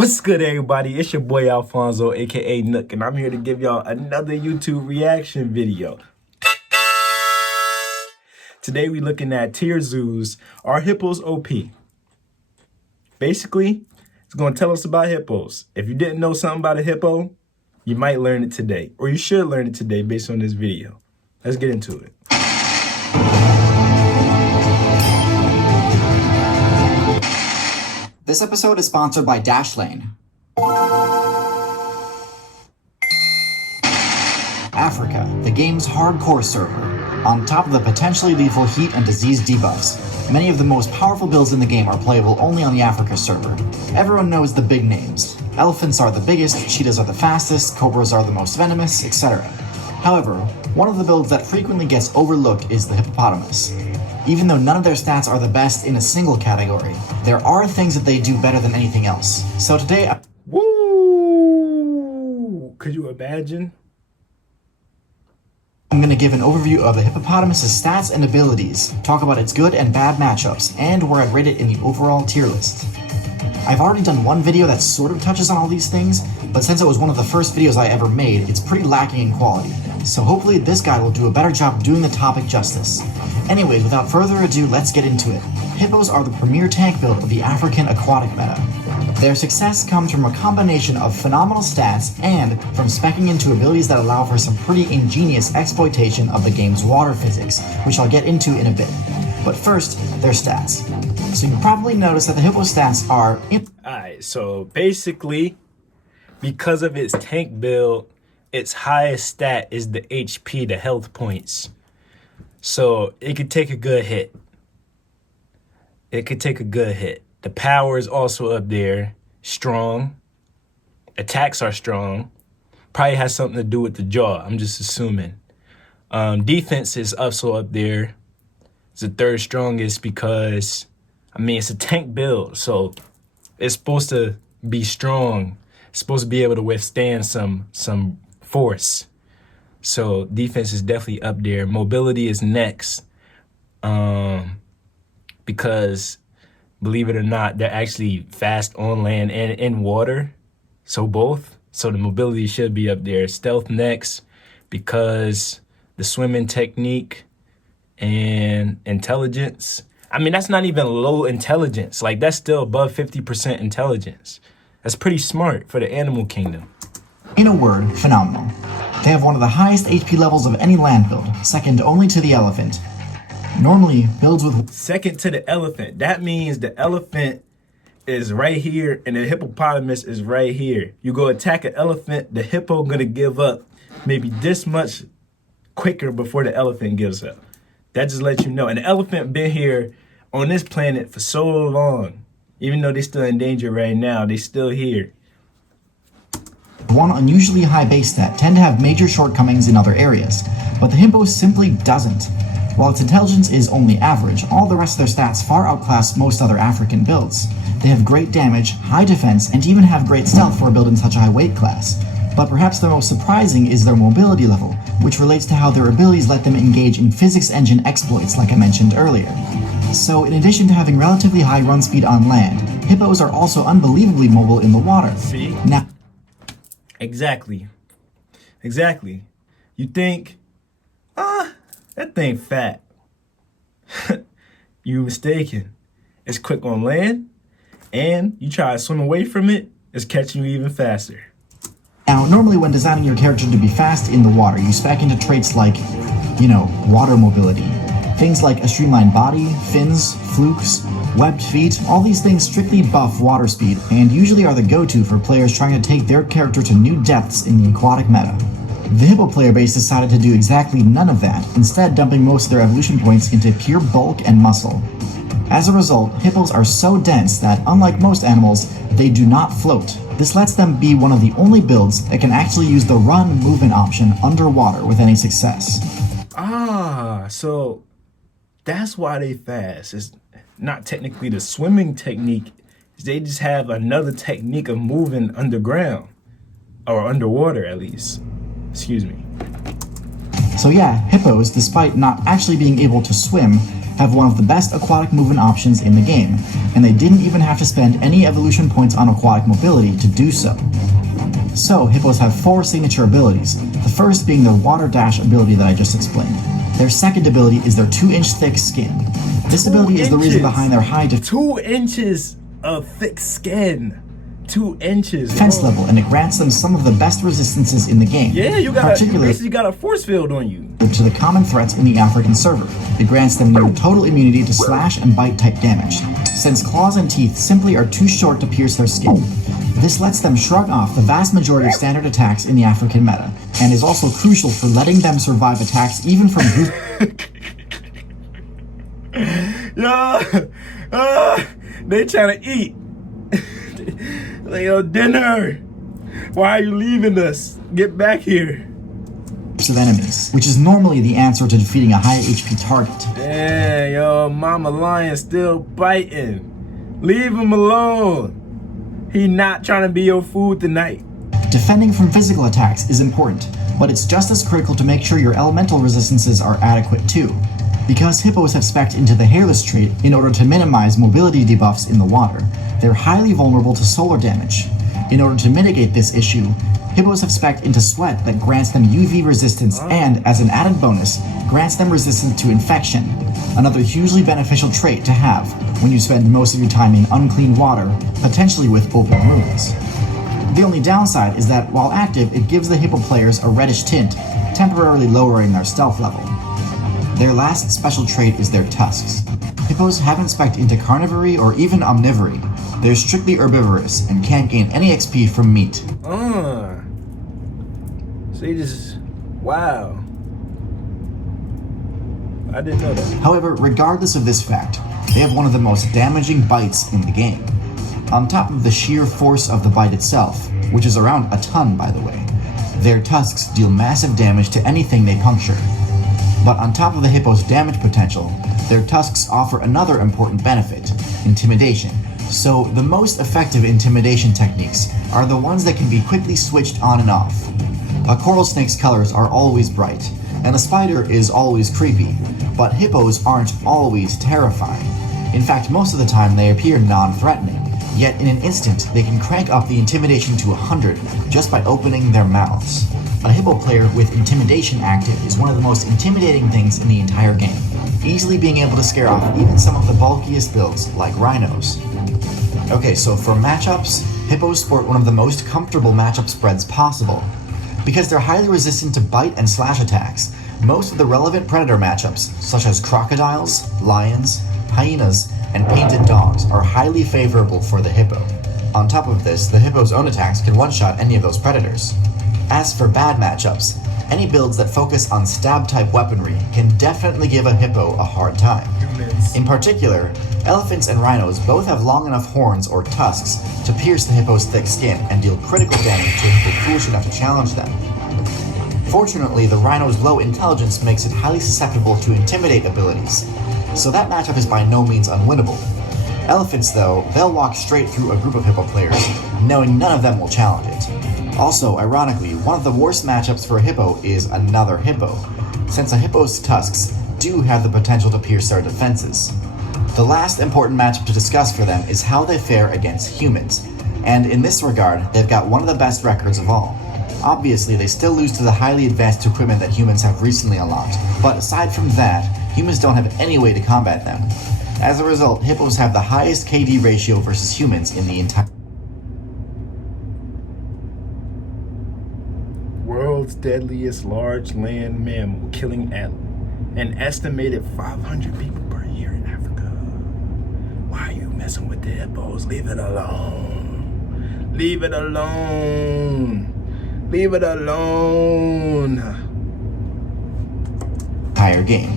What's good, everybody? It's your boy Alphonso, aka Nook, and I'm here to give y'all another YouTube reaction video. Today we looking at tier zoos. Are hippos OP? Basically, it's going to tell us about hippos. If you didn't know something about a hippo, you might learn it today, or you should learn it today based on this video. Let's get into it. This episode is sponsored by Dashlane. Africa, the game's hardcore server. On top of the potentially lethal heat and disease debuffs, many of the most powerful builds in the game are playable only on the Africa server. Everyone knows the big names. Elephants are the biggest, cheetahs are the fastest, cobras are the most venomous, etc. However, one of the builds that frequently gets overlooked is the hippopotamus. Even though none of their stats are the best in a single category, there are things that they do better than anything else. So today, Woo! Could you imagine? I'm going to give an overview of the hippopotamus's stats and abilities, talk about its good and bad matchups, and where I'd rate it in the overall tier list. I've already done one video that sort of touches on all these things, but since it was one of the first videos I ever made, it's pretty lacking in quality. So hopefully this guide will do a better job doing the topic justice. Anyways, without further ado, let's get into it. Hippos are the premier tank build of the African aquatic meta. Their success comes from a combination of phenomenal stats and from speccing into abilities that allow for some pretty ingenious exploitation of the game's water physics, which I'll get into in a bit. But first, their stats. So you probably noticed that the Hippo stats are... Alright, so basically, because of its tank build, its highest stat is the HP, the health points. So it could take a good hit. The power is also up there. Strong. Attacks are strong. Probably has something to do with the jaw. I'm just assuming. Defense is also up there. It's the third strongest because, it's a tank build. So it's supposed to be strong. It's supposed to be able to withstand some force. So defense is definitely up there. Mobility is next. Because believe it or not, they're actually fast on land and in water. So both. So the mobility should be up there. Stealth next because the swimming technique and intelligence. That's not even low intelligence. Like, that's still above 50% intelligence. That's pretty smart for the animal kingdom. In a word, phenomenal. They have one of the highest HP levels of any land build, second only to the elephant. Normally, builds with... Second to the elephant. That means the elephant is right here and the hippopotamus is right here. You go attack an elephant, the hippo gonna give up maybe this much quicker before the elephant gives up. That just lets you know. And the elephant been here on this planet for so long. Even though they're still in danger right now, they still here. One unusually high base stat tend to have major shortcomings in other areas, but the Hippo simply doesn't. While its intelligence is only average, all the rest of their stats far outclass most other African builds. They have great damage, high defense, and even have great stealth for a build in such a high weight class. But perhaps the most surprising is their mobility level, which relates to how their abilities let them engage in physics engine exploits like I mentioned earlier. So in addition to having relatively high run speed on land, hippos are also unbelievably mobile in the water. See? Now, Exactly. You think, that thing fat. You mistaken. It's quick on land, and you try to swim away from it, it's catching you even faster. Now, normally when designing your character to be fast in the water, you spec into traits like, water mobility. Things like a streamlined body, fins, flukes, webbed feet, all these things strictly buff water speed, and usually are the go-to for players trying to take their character to new depths in the aquatic meta. The Hippo player base decided to do exactly none of that, instead dumping most of their evolution points into pure bulk and muscle. As a result, hippos are so dense that, unlike most animals, they do not float. This lets them be one of the only builds that can actually use the run movement option underwater with any success. So that's why they fast. It's not technically the swimming technique. They just have another technique of moving underground. Or underwater, at least. Excuse me. So yeah, hippos, despite not actually being able to swim, have one of the best aquatic movement options in the game, and they didn't even have to spend any evolution points on aquatic mobility to do so. So, hippos have 4 signature abilities, the first being their water dash ability that I just explained. Their second ability is their 2-inch thick skin. This ability is the reason behind their high 2 inches of thick skin. 2 inches. defense level, and it grants them some of the best resistances in the game. Yeah, you basically got a force field on you. To the common threats in the African server. It grants them near total immunity to slash and bite type damage, since claws and teeth simply are too short to pierce their skin. This lets them shrug off the vast majority of standard attacks in the African meta, and is also crucial for letting them survive attacks even from they trying to eat. Like, yo, dinner. Why are you leaving us? Get back here. of enemies, which is normally the answer to defeating a high HP target. Damn, yo, Mama Lion still biting. Leave him alone. He not trying to be your food tonight. Defending from physical attacks is important, but it's just as critical to make sure your elemental resistances are adequate too. Because hippos have spec'd into the hairless trait in order to minimize mobility debuffs in the water, they're highly vulnerable to solar damage. In order to mitigate this issue, hippos have spec'd into sweat that grants them UV resistance and, as an added bonus, grants them resistance to infection, another hugely beneficial trait to have when you spend most of your time in unclean water, potentially with open wounds. The only downside is that while active, it gives the hippo players a reddish tint, temporarily lowering their stealth level. Their last special trait is their tusks. Hippos haven't spec'd into carnivory or even omnivory. They're strictly herbivorous and can't gain any XP from meat. So you just, wow. I didn't know that. However, regardless of this fact, they have one of the most damaging bites in the game. On top of the sheer force of the bite itself, which is around a ton by the way, their tusks deal massive damage to anything they puncture. But on top of the hippo's damage potential, their tusks offer another important benefit, intimidation. So the most effective intimidation techniques are the ones that can be quickly switched on and off. A coral snake's colors are always bright, and a spider is always creepy, but hippos aren't always terrifying. In fact, most of the time they appear non-threatening, yet in an instant they can crank up the intimidation to 100 just by opening their mouths. A hippo player with intimidation active is one of the most intimidating things in the entire game, easily being able to scare off even some of the bulkiest builds like rhinos. Okay, so for matchups, hippos sport one of the most comfortable matchup spreads possible. Because they're highly resistant to bite and slash attacks, most of the relevant predator matchups, such as crocodiles, lions, hyenas, and painted dogs, are highly favorable for the hippo. On top of this, the hippo's own attacks can one-shot any of those predators. As for bad matchups, any builds that focus on stab-type weaponry can definitely give a hippo a hard time. In particular, elephants and rhinos both have long enough horns or tusks to pierce the hippo's thick skin and deal critical damage to a hippo foolish enough to challenge them. Fortunately, the rhino's low intelligence makes it highly susceptible to intimidate abilities, so that matchup is by no means unwinnable. Elephants, though, they'll walk straight through a group of hippo players, knowing none of them will challenge it. Also, ironically, one of the worst matchups for a hippo is another hippo, since a hippo's tusks do have the potential to pierce their defenses. The last important matchup to discuss for them is how they fare against humans, and in this regard, they've got one of the best records of all. Obviously, they still lose to the highly advanced equipment that humans have recently unlocked, but aside from that, humans don't have any way to combat them. As a result, hippos have the highest KD ratio versus humans in the entire world's deadliest large land mammal, killing at an estimated 500 people per year in Africa. Why are you messing with the hippos? Leave it alone. Leave it alone. Leave it alone. entire game.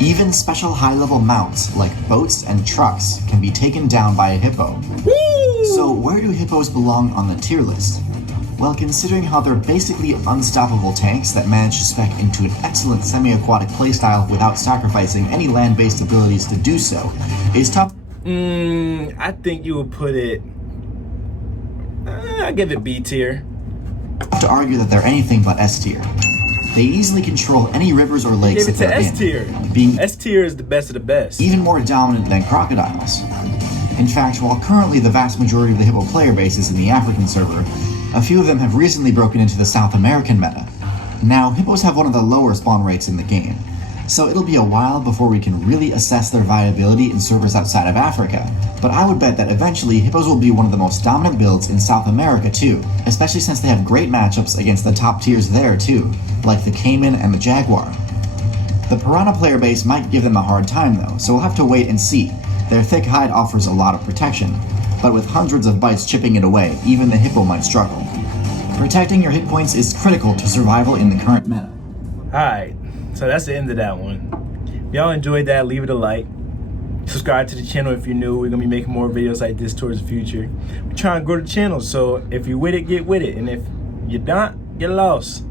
Even special high-level mounts like boats and trucks can be taken down by a hippo. Woo! So where do hippos belong on the tier list? Well, considering how they're basically unstoppable tanks that manage to spec into an excellent semi-aquatic playstyle without sacrificing any land-based abilities to do so, it's tough I think you would put it, I give it B tier. to argue that they're anything but S tier. They easily control any rivers or lakes Give it that to they're S tier. in, being S tier is the best of the best. even more dominant than crocodiles. In fact, while currently the vast majority of the Hippo player base is in the African server, a few of them have recently broken into the South American meta. Now, hippos have one of the lower spawn rates in the game, so it'll be a while before we can really assess their viability in servers outside of Africa, but I would bet that eventually hippos will be one of the most dominant builds in South America too, especially since they have great matchups against the top tiers there too, like the caiman and the jaguar. The piranha player base might give them a hard time though, so we'll have to wait and see. Their thick hide offers a lot of protection, but with hundreds of bites chipping it away, even the hippo might struggle. Protecting your hit points is critical to survival in the current meta. Alright, so that's the end of that one. If y'all enjoyed that, leave it a like. Subscribe to the channel if you're new. We're going to be making more videos like this towards the future. We're trying to grow the channel, so if you're with it, get with it. And if you're not, you're lost.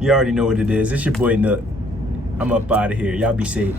You already know what it is. It's your boy Nook. I'm up out of here. Y'all be safe.